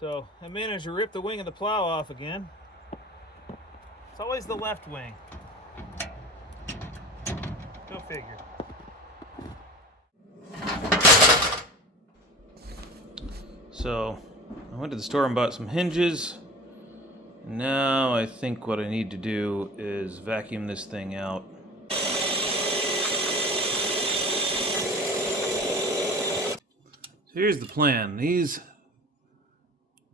So I managed to rip the wing of the plow off again. It's always the left wing. Go figure. So I went to the store and bought some hinges. Now I think what I need to do is vacuum this thing out. So here's the plan. These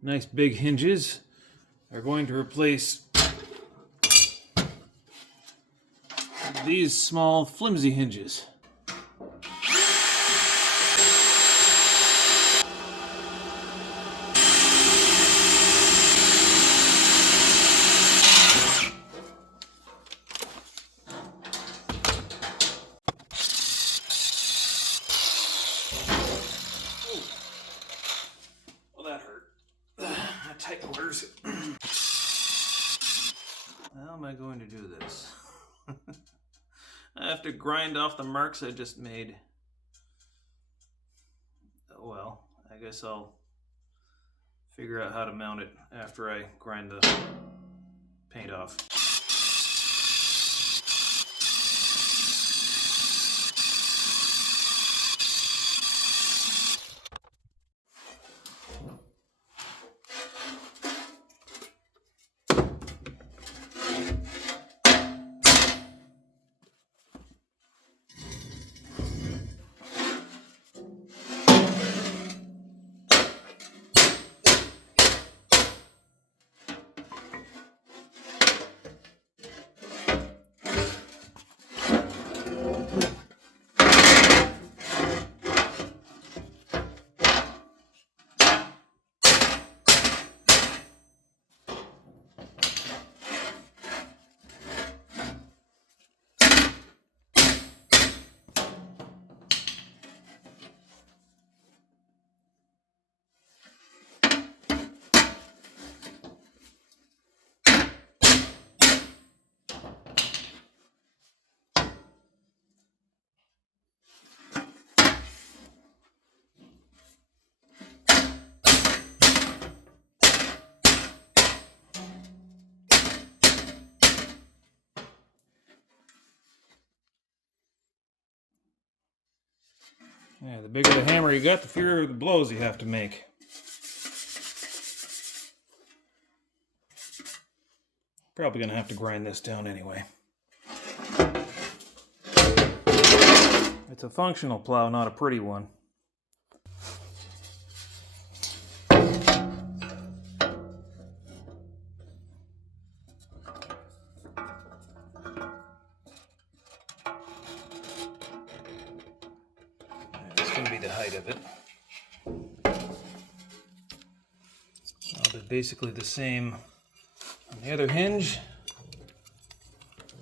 nice big hinges are going to replace these small flimsy hinges. Well, that hurt. Tight quarters. How am I going to do this? I have to grind off the marks I just made. Oh well, I guess I'll figure out how to mount it after I grind the paint off. Yeah, the bigger the hammer you got, the fewer the blows you have to make. Probably gonna have to grind this down anyway. It's a functional plow, not a pretty one. That's gonna be the height of it. I'll do basically the same on the other hinge.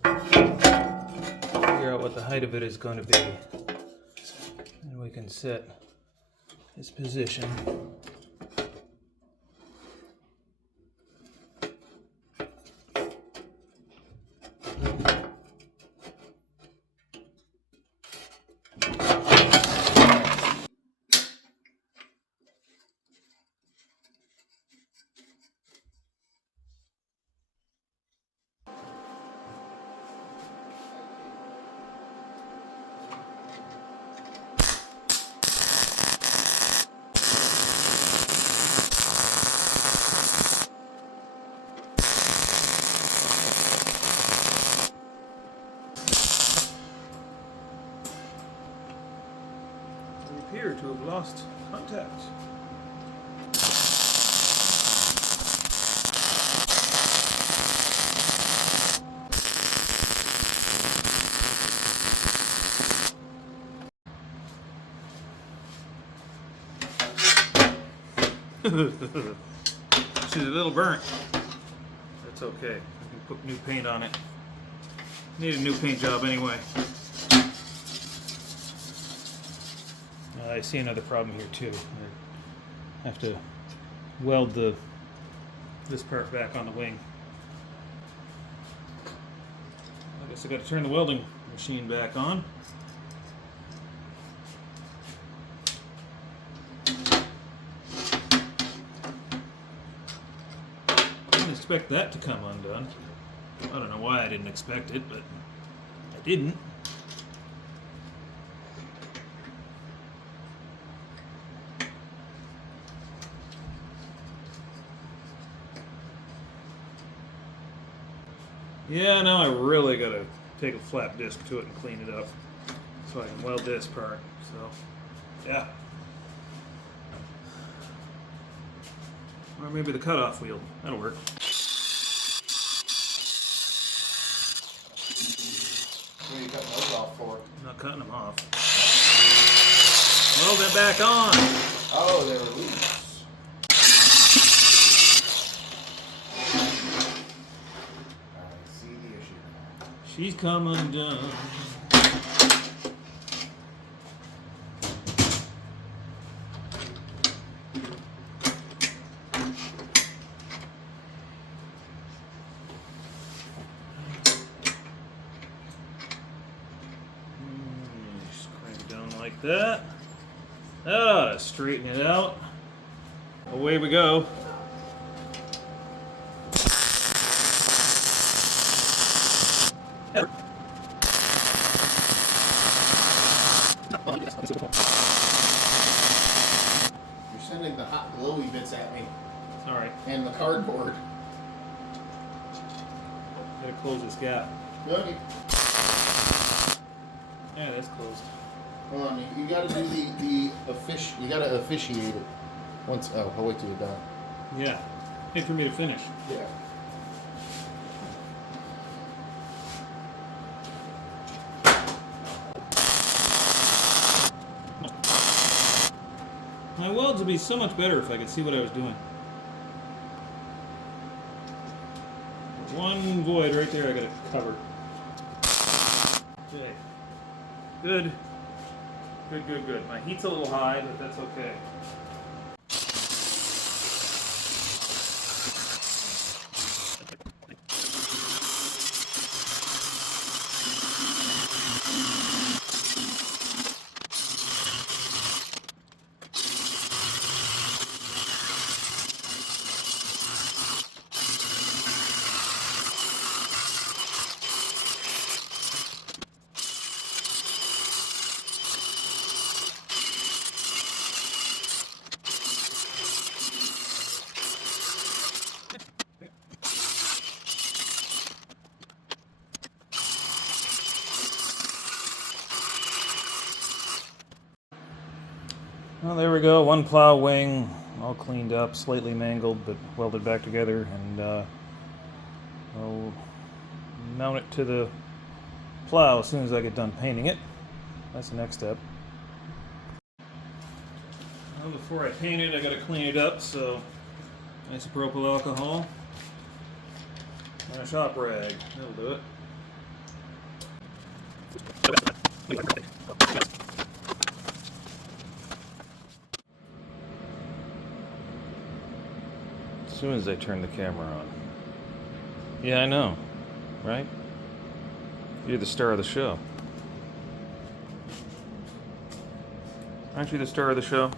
Figure out what the height of it is going to be. And we can set its position. Appear to have lost contact. She's a little burnt. That's okay. I can put new paint on it. Need a new paint job anyway. I see another problem here too. I have to weld this part back on the wing. I guess I got to turn the welding machine back on. expect that to come undone. I don't know why I didn't expect it, but I didn't. Yeah, now I really gotta take a flat disc to it and clean it up so I can weld this part. So, yeah. Or maybe the cutoff wheel. That'll work. What are you cutting those off for? I'm not cutting them off. Weld it back on. Oh, they were loose. I see the issue now. She's come undone. Just crank it down like that. That ought to straighten it out. Away we go. You're sending the hot glowy bits at me. Sorry. And the cardboard. Gotta close this gap. Good. Yeah, that's closed. Hold on, you gotta do you gotta officiate it. Once, I'll wait till you're done. Yeah. Wait for me to finish. Yeah. My welds would be so much better if I could see what I was doing. One void right there I got it covered. Okay. Good. Good. My heat's a little high, but that's okay. Well, there we go. One plow wing, all cleaned up, slightly mangled, but welded back together, and I'll mount it to the plow as soon as I get done painting it. That's the next step. Well, before I paint it, I gotta clean it up, so isopropyl alcohol and a shop rag. That'll do it. As soon as I turn the camera on. Yeah, I know, right? You're the star of the show. Aren't you the star of the show?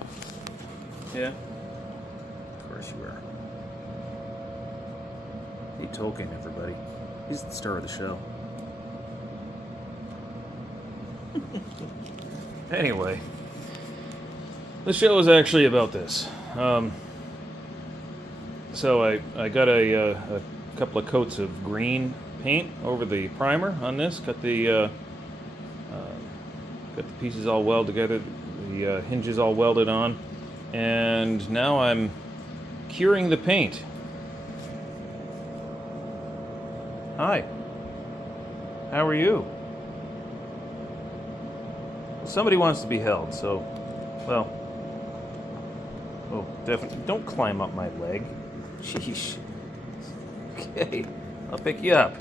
Yeah? Of course you are. Hey, Tolkien, everybody. He's the star of the show. Anyway, the show is actually about this. So I got a couple of coats of green paint over the primer on this. Got the pieces all welded together, the hinges all welded on, and now I'm curing the paint. Hi. How are you? Somebody wants to be held, so, well, oh, definitely don't climb up my leg. Sheesh. Okay, I'll pick you up.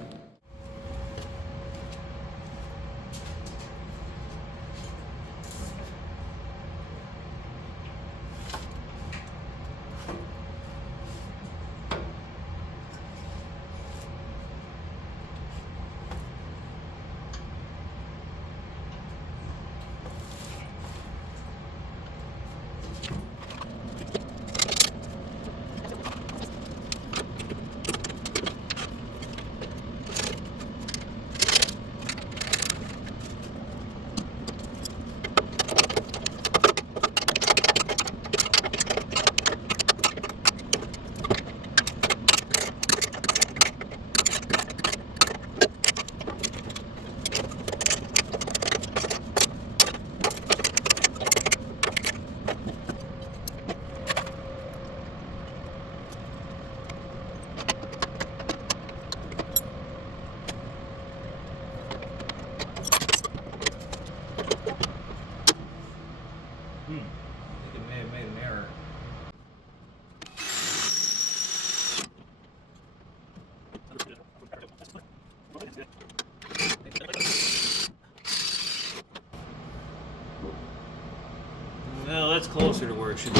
closer to where it should be.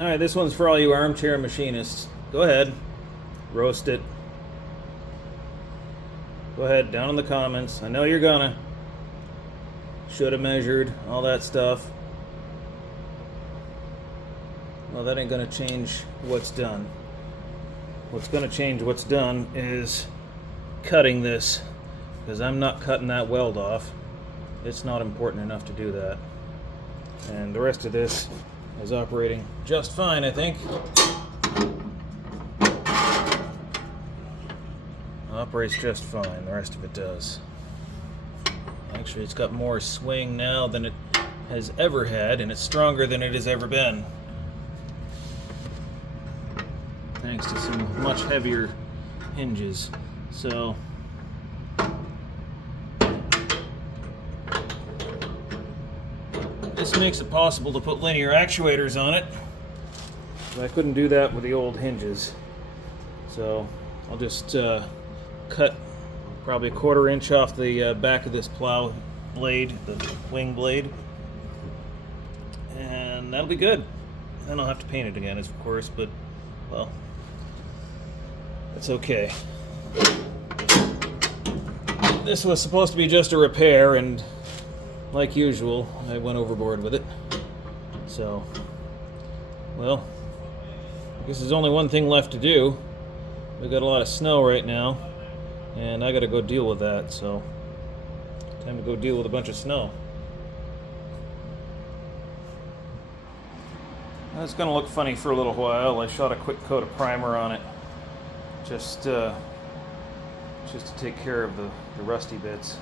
Alright, this one's for all you armchair machinists. Go ahead. Roast it. Go ahead, down in the comments. I know you're gonna. Should have measured, all that stuff. Well, that ain't gonna change what's done. What's gonna change what's done is cutting this, because I'm not cutting that weld off. It's not important enough to do that. And the rest of this is operating just fine, I think. Operates just fine, the rest of it does. Actually, it's got more swing now than it has ever had, and it's stronger than it has ever been. Thanks to some much heavier hinges. So, this makes it possible to put linear actuators on it. But I couldn't do that with the old hinges. So, I'll just cut probably 1/4 inch off the back of this plow blade, the wing blade, and that'll be good. Then I'll have to paint it again, of course, but, well, it's okay. This was supposed to be just a repair, and like usual, I went overboard with it. So, well, I guess there's only one thing left to do. We've got a lot of snow right now, and I gotta go deal with that, so time to go deal with a bunch of snow. That's gonna look funny for a little while. I shot a quick coat of primer on it, just to take care of the rusty bits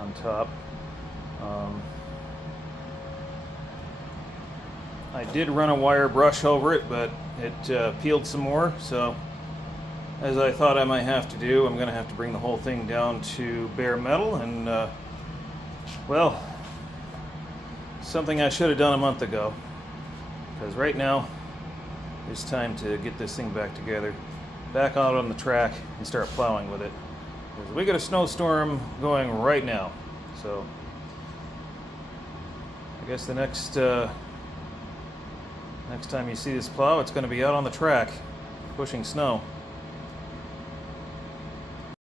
on top. I did run a wire brush over it, but it peeled some more, so as I thought I might have to do, I'm going to have to bring the whole thing down to bare metal, and well, something I should have done a month ago, because right now it's time to get this thing back together, back out on the track, and start plowing with it. Because we got a snowstorm going right now, so I guess the next time you see this plow, it's going to be out on the track pushing snow.